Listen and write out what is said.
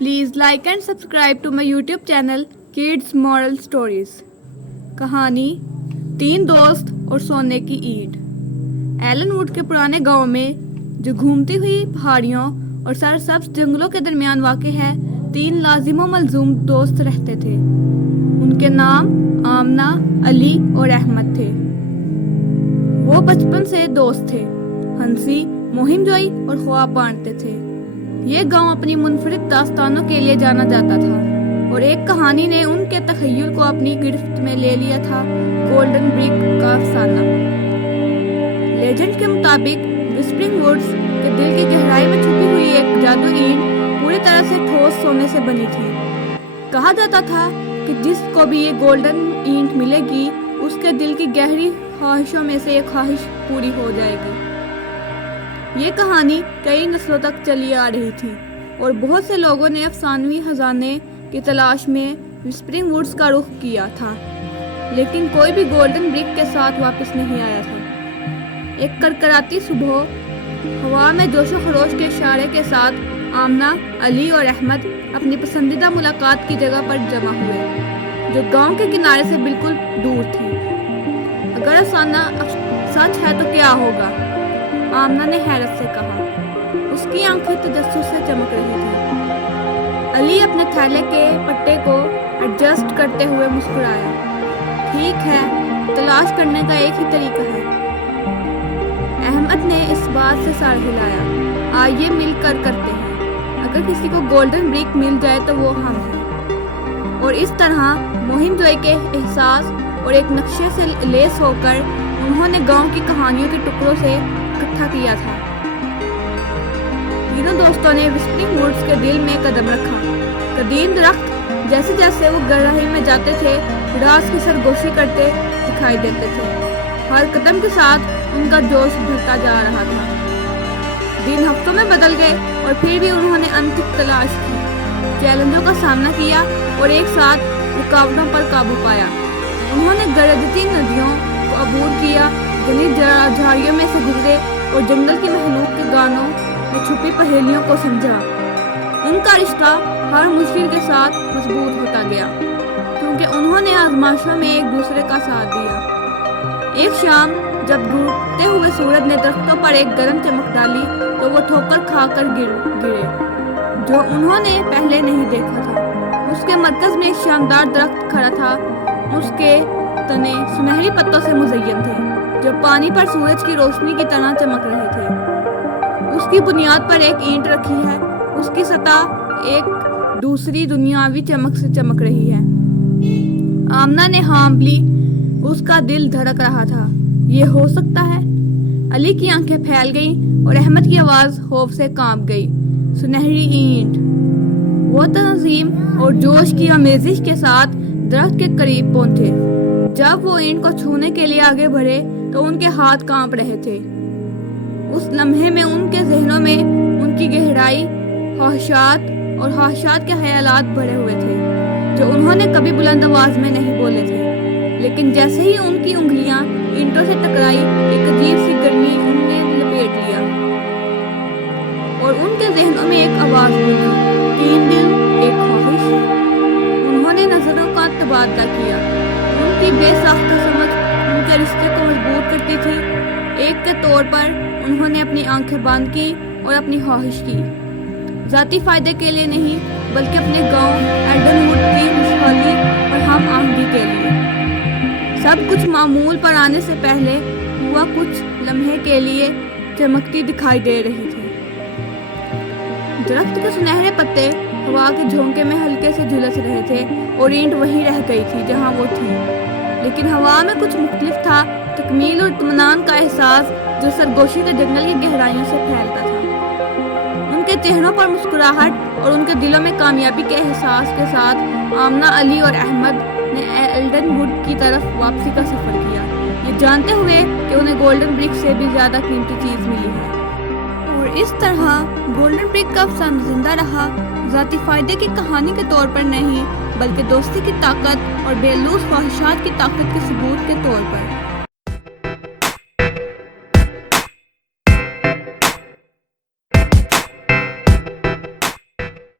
Please like and subscribe to my YouTube channel Kids Moral Stories. कहानी 3 दोस्त और सोने की ईंट। एलन वुड के पुराने गांव में जो घूमती हुई पहाड़ियों और सरसब्ज जंगलों के दरमियान वाक़ है 3 लाजिम व मलजूम दोस्त रहते थे। उनके नाम आमना, अली और अहमद थे। वो बचपन से दोस्त थे, हंसी, मुहिम जोई और ख्वाब बांटते थे। ये गांव अपनी मुनफरिद दास्तानों के लिए जाना जाता था और एक कहानी ने उनके तखय्युल को अपनी गिरफ्त में ले लिया था, गोल्डन ब्रिक का अफसाना। लेजेंड के मुताबिक विस्परिंग वुड्स के दिल की गहराई में छुपी हुई एक जादू ईंट पूरी तरह से ठोस सोने से बनी थी। कहा जाता था कि जिसको भी ये गोल्डन ईंट मिलेगी उसके दिल की गहरी ख्वाहिशों में से एक ख्वाहिश पूरी हो जाएगी। ये कहानी कई नस्लों तक चली आ रही थी और बहुत से लोगों ने अफसानवी खजाने की तलाश में विस्परिंग वुड्स का रुख किया था, लेकिन कोई भी गोल्डन ब्रिक के साथ वापस नहीं आया था। एक करकराती सुबह हवा में जोशो खरोश के इशारे के साथ आमना, अली और अहमद अपनी पसंदीदा मुलाकात की जगह पर जमा हुए, जो गांव के किनारे से बिल्कुल दूर थी। अगर अफसाना सच है तो क्या होगा? आमना ने हैरत से कहा। उसकी आंखें तजस्सुस से चमक रही थी। अली अपने थैले के पट्टे को एडजस्ट करते हुए मुस्कुराया। ठीक है, तलाश करने का एक ही तरीका है। अहमद ने इस बात से सर हिलाया। आइए मिलकर करते हैं। अगर किसी को गोल्डन ब्रिक मिल जाए तो वो हम हैं। और इस तरह मुहिम जोई के एहसास और एक नक्शे से लेस होकर उन्होंने गांव की कहानियों के टुकड़ों से इकट्ठा किया था। तीनों दोस्तों ने विस्परिंग वुड्स के दिल में कदम रखा। कदीम दरख्त जैसे जैसे वो गहराई में जाते थे, राज की सरगोशी करते दिखाई देते थे। हर कदम के साथ उनका जोश बढ़ता जा रहा था। दिन हफ्तों में बदल गए और फिर भी उन्होंने अंतिम तलाश की, चैलेंजों का सामना किया और एक साथ रुकावटों पर काबू पाया। उन्होंने गरजती नदियों को अबूर किया, घनी झाड़ियों में से गुजरे और जंगल की महलूक के गानों में छुपी पहेलियों को समझा। उनका रिश्ता हर मुश्किल के साथ मजबूत होता गया, क्योंकि उन्होंने आजमाइशों में एक दूसरे का साथ दिया। एक शाम जब डूबते हुए सूरज ने दरख्तों पर एक गर्म चमक डाली तो वो ठोकर खाकर गिरे, जो उन्होंने पहले नहीं देखा था। उसके मरकज में एक शानदार दरख्त खड़ा था। उसके तने सुनहरी पत्तों से मुज़य्यन थे, जो पानी पर सूरज की रोशनी की तरह चमक रहे थे। उसकी बुनियाद पर एक ईंट रखी है। उसकी सतह एक दूसरी दुनियावी चमक से चमक रही है। आमना ने हाँफ ली। उसका दिल धड़क रहा था। ये हो सकता है? अली की आंखें फैल गईं और अहमद की आवाज़ खौफ से कांप गई। सुनहरी ईंट। वो तंजीम और जोश की आमेजिश के साथ दरख्त के करीब पहुंचे। जब वो ईंट को छूने के लिए आगे बढ़े तो उनके हाथ कांप रहे थे। उस लम्हे में उनके जहनों में उनकी गहराई, ख्वाहिशात और ख्वाहिशात के ख्यालात भरे हुए थे, जो उन्होंने कभी बुलंद आवाज में नहीं बोले थे। लेकिन जैसे ही उनकी उंगलियां ईंटों से टकराई, एक अजीब सी गर्मी उन्हें लपेट लिया और उनके जहनों में एक आवाज गूंजी, 3 दिल एक ख्वाहिश। उन्होंने नजरों का तबादला किया। उनकी बेसाख्ता समझ उनके रिश्ते को मजबूत करती थी। एक के तौर पर उन्होंने अपनी आंखें बंद की और अपनी ख्वाहिश की, ज़ाती फ़ायदे के लिए नहीं बल्कि अपने गांव एल्डनवुड की खुशहाली और हम आहंगी के लिए। सब कुछ मामूल पर आने से पहले हुआ कुछ लम्हे के लिए चमकती दिखाई दे रही थी। दरख्त के सुनहरे पत्ते हवा के झोंके में हल्के से झुलस रहे थे और ईंट वहीं रह गई थी जहां वो थी। लेकिन हवा में कुछ मुख्तलिफ था, तकमील और इत्मीनान का एहसास जो सरगोशी के जंगल की गहराइयों से फैलता था। उनके चेहरों पर मुस्कुराहट और उनके दिलों में कामयाबी के एहसास के साथ आमना, अली और अहमद ने एल्डनवुड की तरफ वापसी का सफ़र किया, ये जानते हुए कि उन्हें गोल्डन ब्रिक से भी ज़्यादा कीमती चीज़ मिली है। और इस तरह गोल्डन ब्रिक का अफसाना जिंदा रहा, ज़ाती फ़ायदे की कहानी के तौर पर नहीं बल्कि दोस्ती की ताकत और बेलूस ख्वाहिशात की ताकत के सबूत के तौर पर।